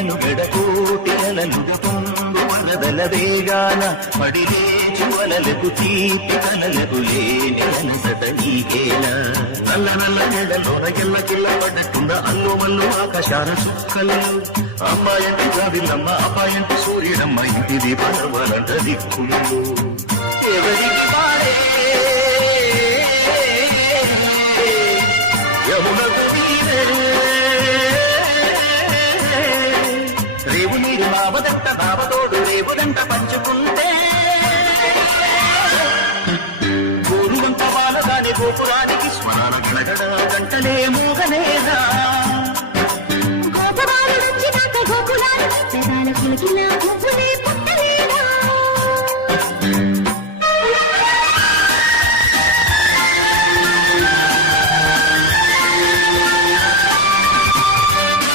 మనుగడకోటి అలలుగొందు వరదల వేగాన పడిలే జ్వలలకు తీపి కలలకు లేని అలసట నీకేలా నల్ల నల్ల నెడలోన ఎల్ల కిల్ల పడ్డట్టున్న అల్లు మల్లు ఆకాశాల చుక్కలు అమ్మాయంటి జాబిల్లమ్మ అబ్బాయంటి సూర్యుడమ్మ ఇంటిది పర్వలంట దిక్కులు ఎవరికి పాడే యమునకు రేవు నీరు నావదంట నావతోడు రేవుదంట పంచుకుంటే గోరువంత వాలగాని గోపురానికి స్మరణ గడగడ గంటలే మోగనేదా గోపురాలు వచ్చినాక గోపురాలు